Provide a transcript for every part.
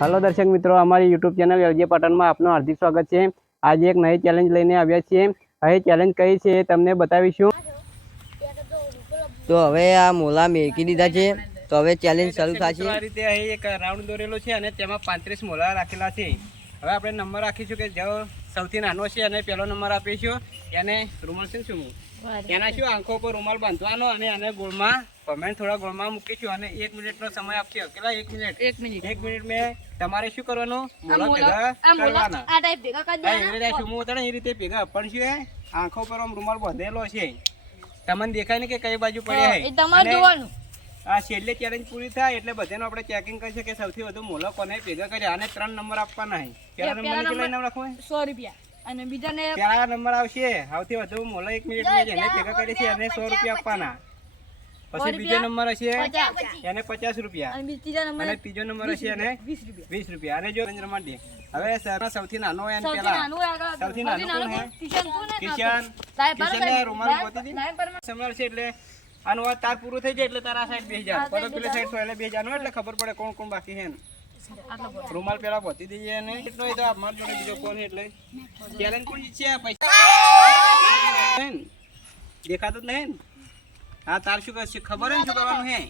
Hello दर्शक मित्रों, हमारी यूट्यूब चैनल एलजे पाटण में आपનું हार्दिक स्वागत છે। आज एक नई चैलेंज લઈને આવ્યા છીએ। હવે ચેલેન્જ કઈ છે તમને બતાવીશું। તો હવે આ મોલા મેકી દીધા છે, તો હવે ચેલેન્જ શરૂ થશે। આ રીતે અહીં એક રાઉન્ડ દોરેલો છે અને તેમાં 35 મોલા રાખેલા છે। હવે આપણે નંબર રાખીશું કે જો સૌથી નાનો છે અને પહેલો નંબર આપીશું એને રૂમાલ છે શું એના શું આંખો પર રૂમાલ બાંધવાનો અને આને ગોળમાં કમેન્ટ થોડા ગોળમાં મૂકીશું અને 1 મિનિટનો સમય આપશે। કેટલા 1 મિનિટ મેં તમારે શું કરવાનું મોલા ભેગા કરવાના આ ટાઈપ ભેગા કરી દેવાના શું મોતણે એ રીતે ભેગા પણ છે આંખો પર રૂમાલ બાંધેલો છે તમને દેખાય ને કે કઈ બાજુ પડે છે એ તમારે જોવાનું। આ છેલ્લે ચેલેન્જ પૂરી થાય એટલે બધાનો આપણે ચેકિંગ કરશે કે સૌથી વધુ મોલા કોને ભેગા કર્યા અને 3 નંબર આપવાના છે। પહેલા નંબર કેટલા નામ રાખવું 100 રૂપિયા અને બીજાને પહેલા નંબર આવશે સૌથી વધુ મોલા 1 મિનિટમાં જેને ભેગા કરે છે એને 100 રૂપિયા આપવાના। પછી બીજો નંબર હશે એને 50 રૂપિયા અને ત્રીજો નંબર હશે એને 20 રૂપિયા અને જો રમવા દે। હવે સૌથી નાનો એને પહેલા સૌથી નાનો કોણ હે કિશન ને રૂમાલ ગોતી દી સમર છે એટલે આનો વાત તાર પૂરું થઈ જાય એટલે તારા સાઈડ બેસી જા પર પેલે સાઈડ સોયલે બેસી જાનો એટલે ખબર પડે કોણ કોણ બાકી છે ને રૂમાલ પેલા ગોતી દીજે અને એટલો તો માર જોડે બીજો કોણ એટલે ચેલેન્જ પૂરી છે પૈસા દેખાતું જ નહીં। हाँ तार शू खबर है शू करवानुं है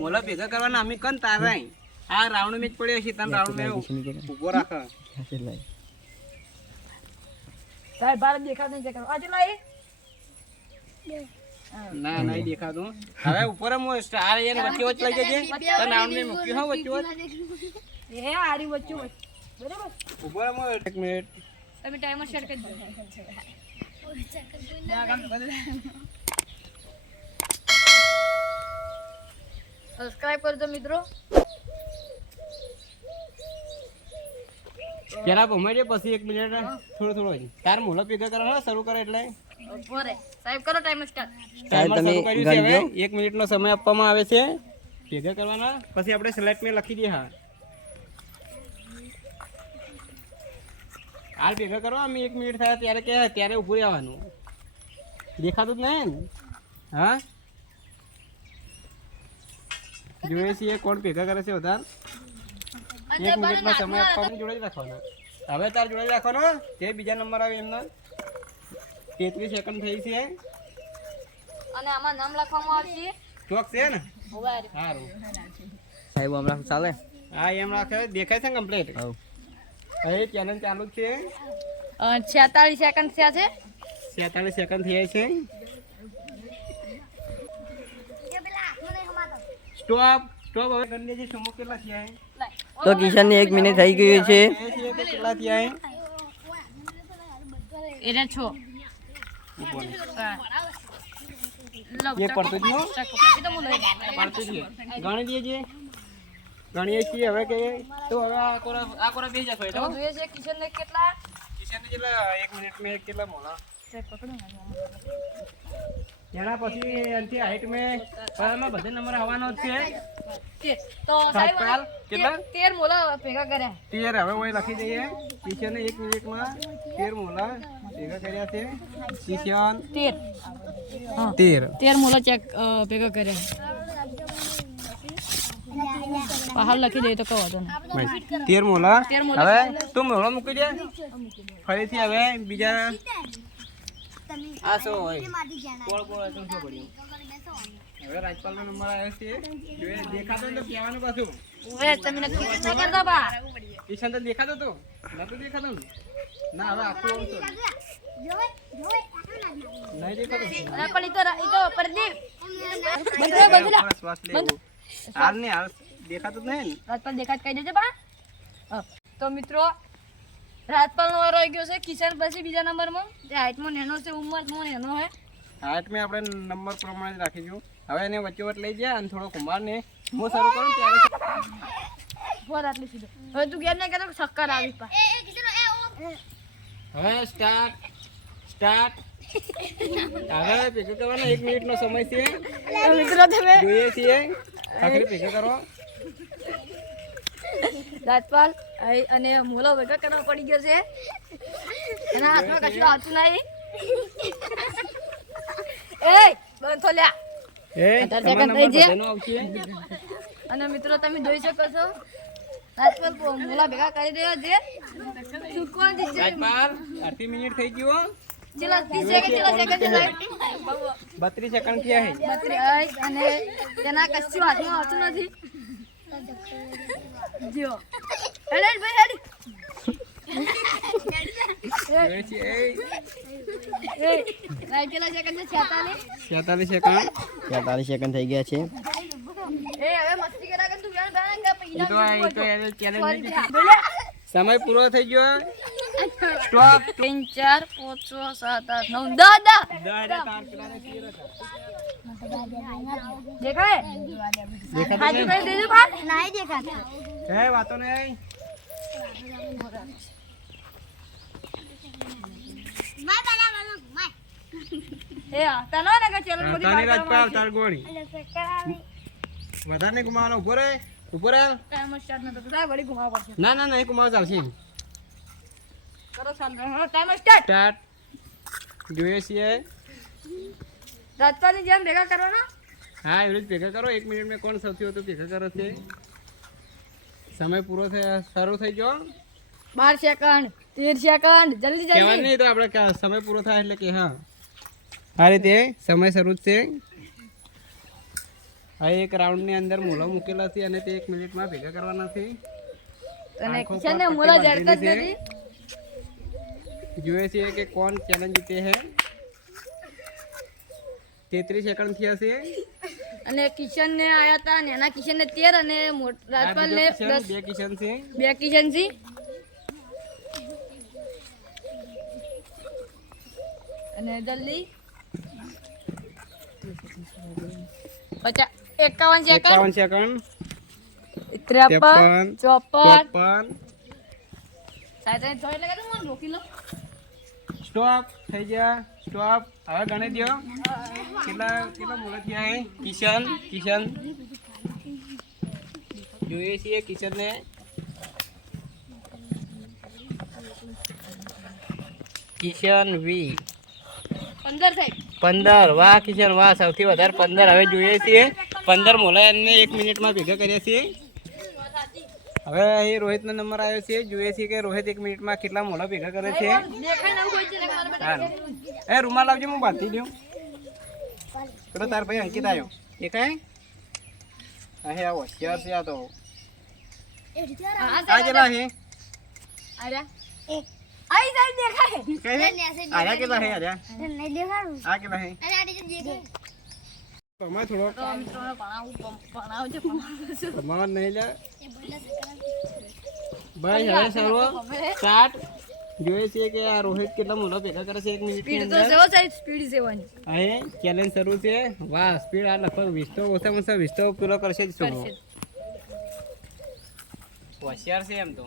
मोला भेगा करवाना अमी कन तार रही आ राउंड में ज पड़े छे तन राउंड में ऊभो राख साहेब बार देखा नहीं देखा आज लाई ना नहीं देखा तू હવે ઉપર મો સ્ટાર એને વચ્ચે વચ્ચે લઈ જજે તન રાઉન્ડ में મૂક્યું હા વચ્ચે વચ્ચે એ આરી વચ્ચે બરાબર ઉપર મો 1 મિનિટ તમે ટાઈમર સેટ કરી દો सब्सक्राइब कर दो मित्रों। પેલા ભમાઈ દે પછી 1 મિનિટ થોડો થોડો તાર મોલા ભેગા કરવાનો શરૂ કરે એટલે ઓરે સાહેબ કરો ટાઈમ સ્ટાર્ટ ટાઈમર શરૂ કર્યું છે હવે 1 મિનિટનો સમય આપવામાં આવે છે ભેગા કરવાના પછી આપણે સ્લેટ મે લખી દઈએ। હા હાલ ભેગા કરો અમે 1 મિનિટ થાય ત્યારે કે ત્યારે ઊભું રહેવાનું દેખાતું જ નહીં। હા જોઈએ છીએ કોણ ભેગા કરે છે વધાર 1 મિનિટનો સમય આપવાનો જોડે જ રાખવાનો। હવે તાર જોડે જ રાખવાનો જે બીજા નંબર આવે એમનો 33 સેકન્ડ થઈ છે અને આમાં નામ લખવામાં આવશે ચોક છે ને સારું સાહેબ હમણાં ચાલે હા એમ રાખે દેખાય છે કમ્પ્લીટ હા હવે ચેલેન્જ ચાલુ છે 46 સેકન્ડ થયા છે 46 સેકન્ડ થયા છે સ્ટોપ સ્ટોપ હવે ગણને જે સમૂહ કેટલા થયા તો કિશન ની 1 મિનિટ થઈ ગઈ છે કેટલા થયા એના 6 ये पड़तो જ નો પડતો છે ગણી દીજે ગણીએ છીએ હવે કે તો હવે આ કોરા બેસી જાવ એટલે જોઈએ છે કિશન ને કેટલા કેટલા 1 મિનિટ મે કેટલા મોલા એના પછી એનથી હાઈટ મે પહેલામાં બધે નંબર આવવાનો છે તો સાહેબ કેટલા 13 મોલા ભેગા કર્યા 13 હવે ઓય લખી દઈએ કિશને 1 મિનિટમાં 13 મોલા ભેગા કર્યા છે કિશન 13 મોલા ચેક ભેગા કર્યા બહાર લખી દે તો કહો તો 13 મોલા હવે તું મોલા મૂકી દે ફરીથી હવે બીજા આ સો હોય કોળ કોળ તો શું પડ્યું હવે રાજપાલ નો નંબર આવ્યો છે જો દેખાતો તો કહેવાનું પાછું ઓએ તમે ન કરતા બા કિશન તો દેખાતો તો નતો દેખાતો ના હવે આખું આમ તો નહીં દેખાતો અરે પણ ઈ તો પરદીપ બંધ શ્વાસ લેવો હાલ ને હાલ દેખાતો જ નહીં રાજપાલ દેખાત કહી દેજે બા તો મિત્રો રાજપાલ નો વારો આવી ગયો છે કિશન પછી બીજા નંબરમાં જે હાઈટમાં નેનો છે ઉંમરમાં નેનો છે હાઈટ મે આપણે નંબર પ્રમાણે રાખીશું હવે એને વચ્ચે વચ્ચે લઈ જાય અને થોડો કુમાર ને હું શરૂ કરું ત્યારે બોલ આટલી સીધો હવે તું ગેર ને કહેતો શક્કર આવી પા હવે સ્ટાર્ટ હવે ભેગા કરવાનો 1 મિનિટનો સમય છે મિત્રો તમે જોઈએ છીએ આખરી ભેગા કરો રાજપાલ અને મોલો ભેગા કરવા પડી ગયો છે અને હાથમાં કશું આવતું નહીં એ બંધ થો લ્યા એ તમારો નંબર બધાનો આવશે અને મિત્રો તમે જોઈ શકો છો રાજપાલ મોલા ભેગા કરી રહ્યો છે સુકવાન છે રાજપાલ અડધી મિનિટ થઈ ગયો ચલા 30 સેકન્ડ છે 32 સેકન્ડ થયા હે બત્રી અને તેના કશું હાથમાં આવતું નથી જો હેડ ભાઈ હેડ જોઈ છે એ કેટલા સેકન્ડ છે 46 સેકન્ડ 43 સેકન્ડ થઈ ગયા છે. એ હવે મસ્તી કરા કે તું બેન બેન કે ઈ તો એને ચેલેન્જ સમય પૂરો થઈ ગયો સ્ટોપ 3 4 5 6 7 8 9 10 દેખાય હાજુ કરી દેજો બા નહીં દેખાતા હે વાતો નહીં એ તનો ને કે ચેલેન્જ બધી તાની રાજપાલ તાર ગોળી વધારે નહીં ગુમાવવાનો ઉભો રહે ટાઈમ સ્ટાર્ટ ન તો થાય વળી ઘુમાવવા પડશે ના ના નહીં ગુમાવ ચાલશે કરો સાંભળો ટાઈમ સ્ટાર્ટ સ્ટાર્ટ જોઈએ છીએ રાજપાલની જેમ ભેગા કરવાના હા એવી રીતે ભેગા કરો 1 મિનિટમાં કોણ સૌથી વધુ ભેગા કરે છે સમય પૂરો થયા શરૂ થઈ ગયો 12 સેકન્ડ 13 સેકન્ડ જલ્દી કહેવાનું જલ્દી નહીં તો આપણે સમય પૂરો થાય એટલે કે હા આ રીતે સમય શરૂ જ છે આ એક રાઉન્ડની અંદર મૂલો મૂકેલા છે અને તે 1 મિનિટમાં ભેગા કરવાના છે અને આંખો કિશન ને પર મોલા પટ્ટી જડતા જ બાંધેલી નથી જોઈએ છીએ કે કોણ ચેલેન્જ જીતે છે 33 સેકન્ડ થયા છે અને કિશન ને આયા હતા અને એના કિશન ને 13 અને રાજપાલ ને આ બીજો કિશન, 2 કિશન છે બે કિશન છે અને જલ્દી 51 સેકન્ડ 51 સેકન્ડ 53 54 53 સાઈડ જોઈ લે કે મને રોકી લો સ્ટોપ થઈ ગયા સ્ટોપ હવે ગણી દો કેટલા બોલા થયા હે કિશન જોઈએ છીએ કિશન ને કિશન વી 15 થાય 15 વાહ કિશન વાહ સૌથી વધારે 15 હવે જોઈએ છીએ 15 મોલા એને 1 મિનિટમાં ભેગા કર્યા છીએ હવે અહીં રોહિતનો નંબર આવ્યો છે જોઈએ છીએ કે રોહિત 1 મિનિટમાં કેટલા મોલા ભેગા કરે છે દેખાય ના કોઈ છે મારા બેટા હાલો એ રૂમાલ લાવજો હું બાંધી દઉં પેલો તાર ભાઈ અંકિત આવ્યો દેખાય આ હે આ હોશિયાર છે આ તો આ કેટલા છે આર્યા એક આઈ સાઈડ દેખાય આર્યા કેટલા છે આર્યા નહીં દેખાડું આ કેટલા છે અરે આડી તો દેખાય તમારે થોડો તો મિત્રોને ભણાવજો તમારે નહીં લે ભાઈ હવે સર્વ સ્ટાર્ટ જોઈએ છીએ કે આ રોહિત કેટલા મોટા ભેગા કરે છે 1 મિનિટની સ્પીડ તો અંદર સેવો સાઈડ સ્પીડ સેવાની અહીં ચેલેન્જ શરૂ છે વાહ સ્પીડ આ લગભગ 20 તો ઓછામાં ઓછા 20 તો પૂરો કરશે જ છોકરો હોશિયાર છે એમ તો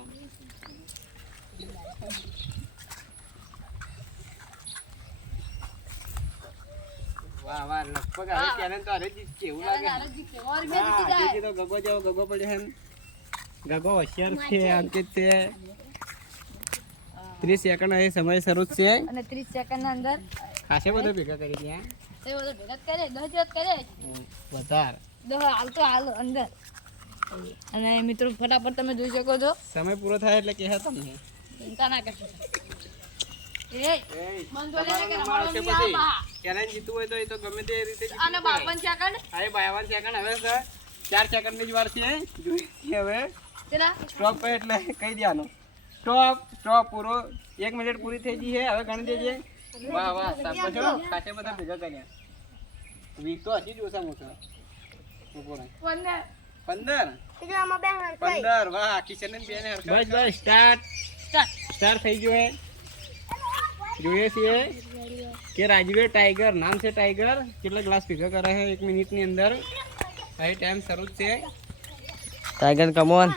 વાહ વાહ લગભગ આ ચેલેન્જ તો અરે જીત કેવું લાગે હા જીતી તો ગગો જાવ ગગો પડે છે ગગો હોશિયાર છે અંકિત છે 30 સેકન્ડ હવે સમય શરૂ જ છે અને 30 સેકન્ડ ના અંદર ખાસે બધો ભેગા કરી ગયા તે બધો ભેગા કરે 10 જેવા કરે વધારે 10 હાલ તો હાલ અંદર અને મિત્રો ફટાફટ તમે જોઈ શકો છો સમય પૂરો થાય એટલે કહે તમને ચિંતા ના કરશો એ મન તો તમારો કે નંબર આવશે પછી ચેલેન્જ જીતવું હોય તો એ તો ગમે તે રીતે જીતવું અને 52 સેકન્ડ પડે. હવે 52 સેકન્ડ હવે સર 4 સેકન્ડની જ વાર છે જોઈએ હવે તેના સ્ટોપ પર એટલે કહી દેવાનું સ્ટોપ પૂરો 1 મિનિટ પૂરી થઈ ગઈ છે હવે ગણી દેજે વાહ વાહ સાબા છો ખાસે બધા ભેગા કર્યા 20 તો હજી જ ઓછામાં ઓછા ઉભો રહે 15 વાહ કિશન ને બેને બસ સ્ટાર્ટ થઈ ગયો હે જોઈએ છીએ કે રાજવીર ટાઈગર નામ છે ટાઈગર કેટલા ગ્લાસ ભેગા કરે છે 1 મિનિટની અંદર હવે ટાઈમ શરૂ છે ટાઈગર કમ ઓન.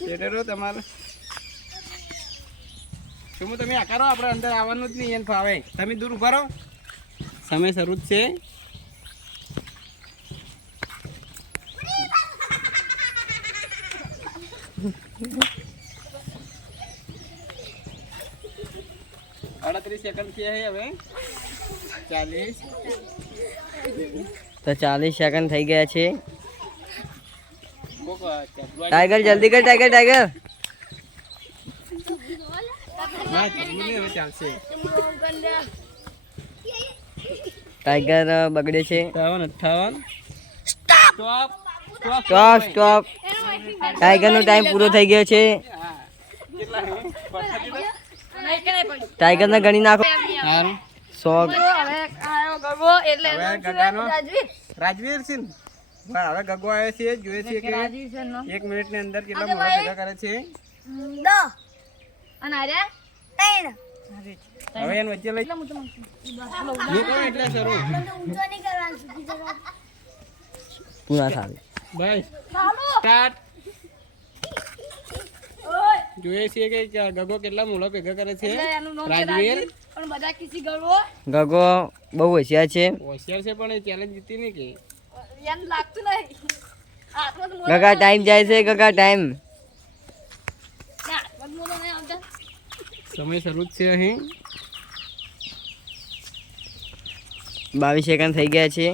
શેટરો તમારે શું તમે આકારો આપણે અંદર આવવાનું જ નહીં એને ફાવે તમે દૂર ઉભા રહો સમય શરૂ જ છે અડત્રીસ સેકન્ડ થયા છે હવે 40 તો 40 સેકન્ડ થઈ ગયા છે. કોક ટાઈગર જલ્દી કર, ટાઈગર ટાઈગર. ના ચાલુ નહીં, હવે ચાલશે. ટાઈગર બગડે છે. 58 સ્ટોપ સ્ટોપ સ્ટોપ. ટાઈગરનો ટાઈમ પૂરો થઈ ગયો છે. કેટલા હે? નહીં કે નહીં પડ્યું. ટાઈગરને ગણી નાખો. હારું 100. મિત્રો, હવે આયો ગગો એટલે હવે એનું શું ગગાનો? રાજવીર? રાજવીર છે ને? બરાબર, હવે ગગો આવ્યો છે, જોઈએ છે કે રાજવીર છે એનો. 1 મિનિટની અંદર કેટલા મોળા ભેગા કરે છે. અને આર્યા? હવે એને વચ્ચે લઈ કેટલા મોટા માણસો? મૂકો એટલે શરૂ. પૂરા થાય. ભાઈ ચાલો. સ્ટાર્ટ. ઓય. જોઈએ છીએ કે ગગો કેટલા મોળા ભેગા કરે છે. એટલે એનું નામ છે રાજવીર રાજવીર. પણ બધા કિસી ગળવો ગગો બહુ હોશિયાર છે. હોશિયાર છે પણ એ ચેલેન્જ જીતી નહીં કે એને લાગતું નહીં. હાથમાં તો મોઢું ગગા ટાઈમ જાય છે. ગગા ટાઈમ. હાથમાં તો મોઢું નહીં આવતા. સમય શરૂ જ છે અહીં. 22 સેકન્ડ થઈ ગયા છે.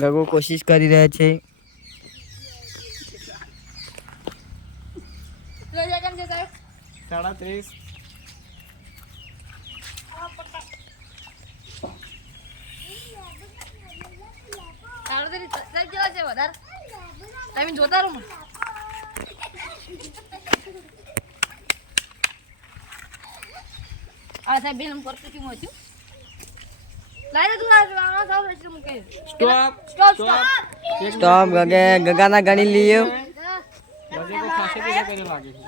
ગગો કોશિશ કરી રહ્યા છે. 2 સેકન્ડ છે સાહેબ. 37 તારો તો સાહેબ જેવા છે વધારે. તમે જોતા રહો મને. આ સાહેબ બેન પરતું કેમ હતું? લાઈ દે તું આ સાવ રસ્તે મૂકે. Stop stop stop. સ્ટોપ. ગગાના ગણી લઈએ. ગગો તો ખાસે ભેગા કરી લાગે છે.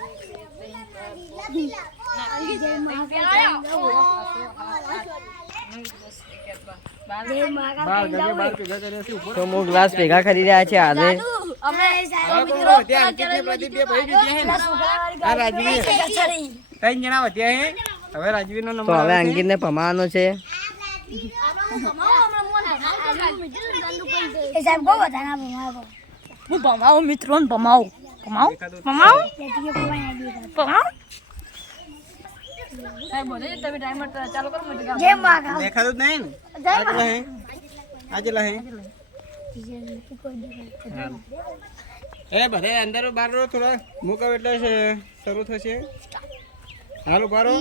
બાર ગગે બાર ભેગા કર્યા છે ઉપર. તો હું ગ્લાસ ભેગા કરી રહ્યા છે હાલે. હવે મિત્રો કોણ વધ્યા? અંકિત ને પ્રદીપ બે ભાઈ જીત્યા છે ને? આ રાજવીર 3 જણા વધ્યા છે. હવે રાજવીર નો તો નંબર હવે આવે છે. અંકિતને પમાવાનો છે. હું ભમાવું મિત્રો ને ભમાવું ભમાવું ભમાવું ભમાવું સાહેબ બોલે તમે ટાઈમર ચાલુ કરો મને દેખાતું જ નહીં ને? આ કેટલા હે? આ કેટલા હે? હા. એ બધે અંદર બહાર રહો થોડા મૂકો એટલે શરૂ થશે. હાલો બારો.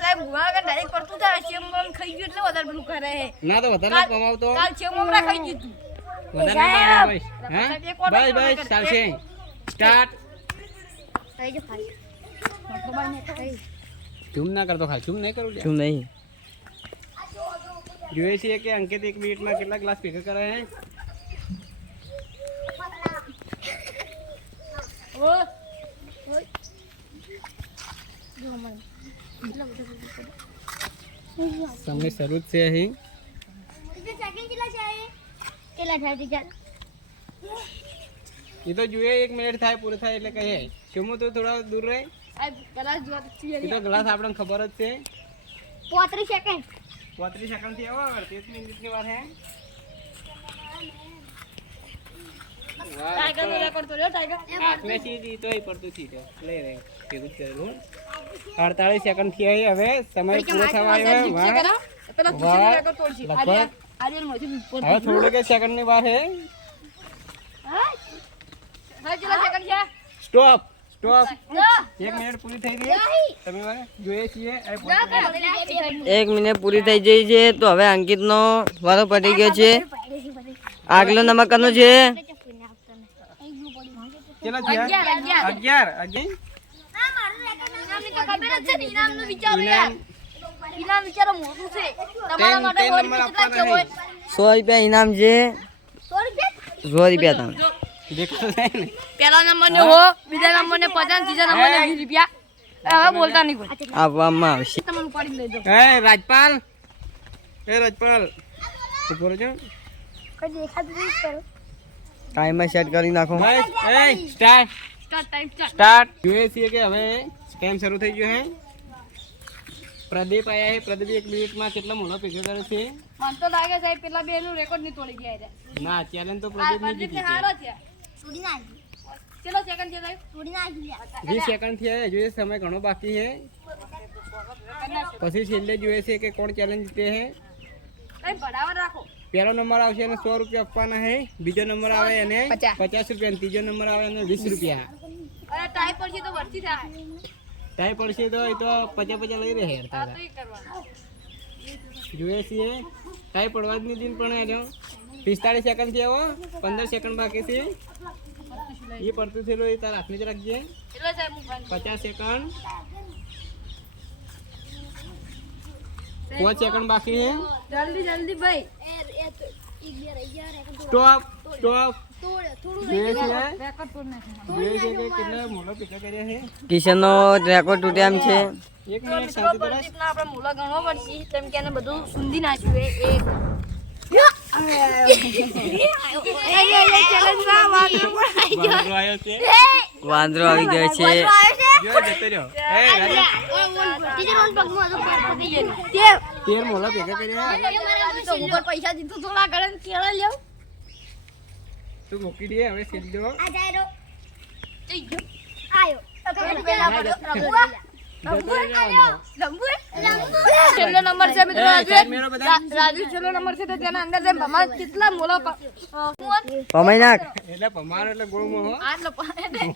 સાહેબ ગુવા કે ડાયરેક્ટ પડતું થાય છે મમ ખાઈ ગયું એટલે વધારે પેલું કરે હે ના તો વધારે કમાવતો. કાલ છે મમરા ખાઈ દીધું વધારે હા ભાઈ ભાઈ ચાલશે. સ્ટાર્ટ. ઝૂમ ના કરતો ખાલી ઝૂમ નહીં કરું. શું નહીં. જોઈએ છીએ કે અંકિત 1 મિનિટમાં કેટલા ગ્લાસ ભેગા કરે છે. ઓ સમય શરૂ જ છે અહીં. એ તો જોઈએ 1 મિનિટ થાય પૂરું થાય એટલે કહીએ. શું તો થોડા દૂર રહે. સાહેબ કલાક જોવા એ તો ગ્લાસ આપણને ખબર જ છે. 35 સેકન્ડ 35 સેકન્ડ થી આવો 30 મિનિટની વાર હે. ટાઈગર નો રેકોર્ડ તોડ્યો ટાઈગર હાથમાં સીધી તોય પડતું થી તો લઈ રે ભેગું જ કરેલું. 48 સેકન્ડ થી આવી. હવે સમય પૂરો થવા આવ્યો. વાહ. પેલા વાહ. તુસી રેકોર્ડ તોડશે લગભગ. આજે મોથી ઉપર હવે થોડુંક જ સેકન્ડની વાર હે. હા કેટલા સેકન્ડ છે સ્ટોપ સ્ટોપ. જા 1 મિનિટ પૂરી થઈ ગઈ. તમે હવે જોઈએ છીએ એ પોતે. 1 મિનિટ પૂરી થઈ ગઈ છે. તો હવે અંકિતનો વારો પડી ગયો છે. આગલો નંબર કનો છે? કેટલા થયા? 11 11. ઇનામની તો ખબર જ છે ને ઇનામનું વિચારો યાર ઇનામ વિચારો મોટું છે તમારા માટે 10 નંબર કેટલા છે આપવાના હોય 100 રૂપિયા ઇનામ છે. 100 રૂપિયા 100 રૂપિયા તમે. દેખો નહીં ને. પહેલા નંબર ને હો બીજા નંબર ને 50 ત્રીજા નંબર ને 20 રૂપિયા હવે બોલતા નહીં કોઈ આપવામાં આવશે. તમને ઉપાડી લઈ દો એ રાજપાલ ઉભો રહેજો. કોઈ દેખાતું નહીં કરો ટાઈમર સેટ કરી નાખો. ભાઈ એ start start time start start. જોઈએ છીએ કે હવે સ્કેમ શરૂ થઈ ગયો હે. પ્રદીપ આયા હે. પ્રદીપ 1 મિનિટમાં કેટલા મોળા ભેગા કરે છે. મને તો લાગે સાહેબ પેલા બે નું રેકોર્ડ નહીં તોડી ગયા ના ચેલેન્જ તો પ્રદીપ ની પ્રદીપ ને જીતી છે. હારો છે છોડી ના ચલો સેકન્ડ છે સાહેબ 20 સેકન્ડ થયા હજુ સમય ઘણો બાકી છે પછી છેલ્લે જોઈએ છે કે કોણ ચેલેન્જ જીતે છે કઈ ભડાવર રાખો પહેલો નંબર આવશે એને 100 રૂપિયા આપવાના છે બીજો નંબર આવે એને 50 રૂપિયા અને ત્રીજો નંબર આવે એને 20 રૂપિયા અરે ટાઈપ પર છે તો વર્તી થાય ટાઈ પડશે તો એ તો 50 લઈ રહે યાર આ તારા તો ઈ કરવાનું જોઈએ છીએ ટાઈ પડવા જ નહીં પણ આ જો 45 સેકન્ડ થયા હો 15 સેકન્ડ બાકી છે એ પડતું થયેલું એ તારા હાથમાં જ રાખજે ચલો સાહેબ હું બંધ 50 સેકન્ડ 5 સેકન્ડ બાકી છે જલ્દી જલ્દી ભાઈ સ્ટોપ સ્ટોપ જોઈએ છે રેકોર્ડ પર નાખો જોઈએ છે કે કેટલા મોટો પીછા કર્યા છે કિશનનો રેકોર્ડ તૂટ્યા એમ છે 1 મિનિટ શાંતિ રાખો પ્રદીપના આપણે મૂલા ગણવો પડશે કેમ કે એને બધું સુંદી નાખ્યું છે વાંદરો આવ્યો છે વાંદરો આવી ગયો છે જો જતો રહ્યો એ રાજા 13 મોલા ભેગા કર્યા ઉપર પૈસા દીધું થોડા ઘરે કેળા લેવ તું મૂકી દે હવે સીધો છેલ્લો નંબર છે મિત્રો મેરો બધા રાજુ છેલ્લો નંબર છે તો તેના અંદર જેમ ભમા કેટલા મોલા પમાઈ નાખ એટલે પમાર એટલે ગોળ મોળો આટલો પમાર નહીં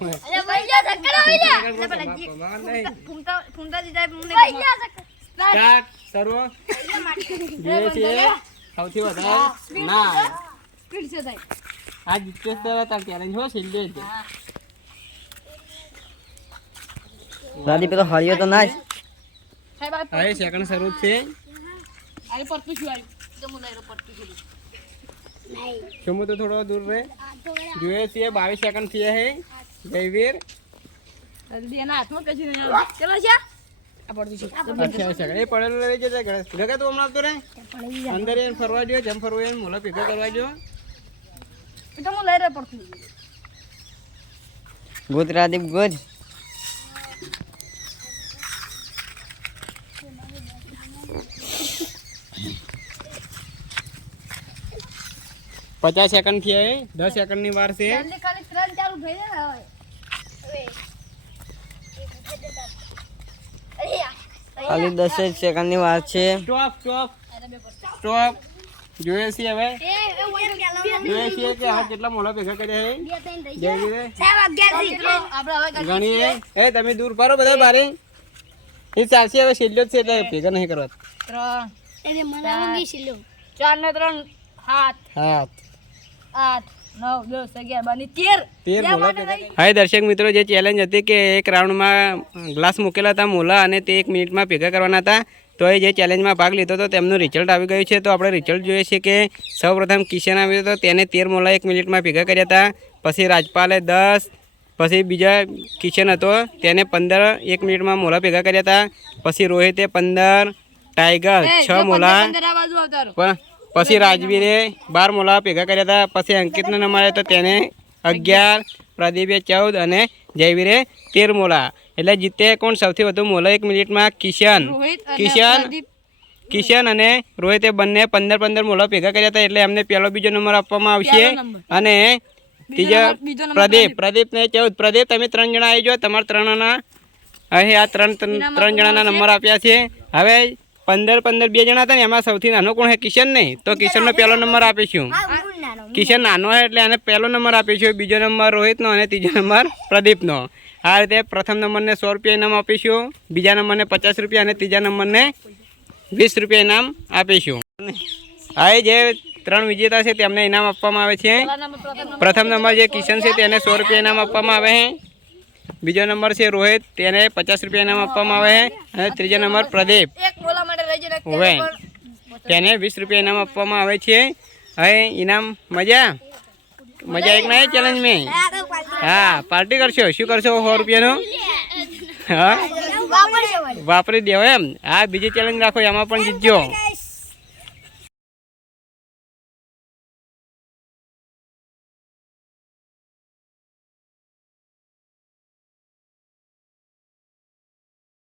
ફૂમતા દીધા મને સ્ટાર્ટ સર્વ જોઈએ છે સૌથી વધારે ના સ્પીડ છે સાહેબ આ જીતે તાર ચેલેન્જ હો છેલ્લે જ દાદી પેલો હરિયો તો નાચ સાહેબ આ હવે સેકન્ડ શરૂ છે આરે પડતું છું આવ્યું તો મને એરો પડતું છું સમુ તો થોડો દૂર રહે જોઈએ છે 22 સેકન્ડ થયા હે જયવીર જલ્દી એના હાથમાં કશું નહીં આવે. ચલો છે આ પડતું છે 28 સેકન્ડ એ પડેલો લઈ જજે ગણેશ ગગા તું હમણાં આવતો રે અંદર એને ફરવા દો જેમ ફરવું એને મોલા ભેગા કરવા દો એ તો હું લઈ રહ્યો પડતું ગુજ રાદીપ ગુજ 50 સેકન્ડ થયા હે 10 સેકન્ડની વાર છે જલ્દી ખાલી ત્રણ ચાલુ થઈ જાય હવે ખાલી 10 જ સેકન્ડની વાત છે સ્ટોપ સ્ટોપ સ્ટોપ જોઈએ છે હવે જોઈએ છે કે આ કેટલા મોલા ભેગા કર્યા હે જયવીરે આપણે હવે ગણીએ એ તમે દૂર પારો બધા બારે એ ચાલશે હવે છેલ્લો જ છે એટલે ભેગા નહીં કરવા ત્રણ ચાર ને ત્રણ સાત હા 8 9 10 11 12 13 હવે દર્શક મિત્રો જે ચેલેન્જ હતી કે એક રાઉન્ડમાં ગ્લાસ મૂકેલા હતા મોલા અને તે 1 મિનિટમાં ભેગા કરવાના હતા તો એ જે ચેલેન્જમાં ભાગ લીધો હતો તેમનું રિઝલ્ટ આવી ગયું છે તો આપણે રિઝલ્ટ જોઈએ છે કે સૌપ્રથમ કિશન આવ્યો હતો તેને 13 મોલા 1 મિનિટમાં ભેગા કર્યા હતા પછી રાજપાલે 10 પછી બીજા કિશન હતો તેને 15 1 મિનિટમાં મોલા ભેગા કર્યા હતા પછી રોહિતે 15 ટાઈગર 6 મોલા આ બાજુ આવતા રહો પણ પછી રાજવીરે 12 મોલા ભેગા કર્યા હતા પછી અંકિતનો નંબર આવ્યો તો તેને 11 પ્રદીપે 14 અને જયવીરે 13 મોલા એટલે જીતે કોણ સૌથી વધુ મોલા 1 મિનિટમાં કિશન કિશન અને રોહિતે બંને 15 મોલા ભેગા કર્યા હતા એટલે એમને પહેલો બીજો નંબર આપવામાં આવશે અને ત્રીજા પ્રદીપને 14 પ્રદીપ તમે 3 જણા આવી જાઓ તમારા 3 જણા અહીં આ 3 જણાના નંબર આપ્યા છે હવે 15 2 જણા હતા ને એમાં સૌથી નાનો કોણ છે કિશન નહીં તો કિશનનો પહેલો નંબર આપીશું કિશન નાનો છે એટલે એને પહેલો નંબર આપીશું બીજો નંબર રોહિતનો અને ત્રીજો નંબર પ્રદીપનો આ રીતે પ્રથમ નંબરને 100 રૂપિયા ઇનામ આપીશું બીજા નંબરને 50 રૂપિયા અને ત્રીજા નંબરને 20 રૂપિયા ઇનામ આપીશું હવે જે 3 વિજેતા છે તેમને ઇનામ આપવામાં આવે છે પ્રથમ નંબર જે કિશન છે તેને 100 રૂપિયા ઇનામ આપવામાં આવે છે બીજો નંબર છે રોહિત તેને 50 રૂપિયા ઇનામ આપવામાં આવે છે અને ત્રીજો નંબર પ્રદીપ એક મોલા માટે રહી જને હવે તેને 20 રૂપિયા ઇનામ આપવામાં આવે છે હવે ઇનામ મજા એક ના ચેલેન્જ મેં હા પાર્ટી કરશો શું કરશો 100 રૂપિયાનો હા વાપરી દેવો એમ હા બીજી ચેલેન્જ રાખો એમાં પણ જીતજો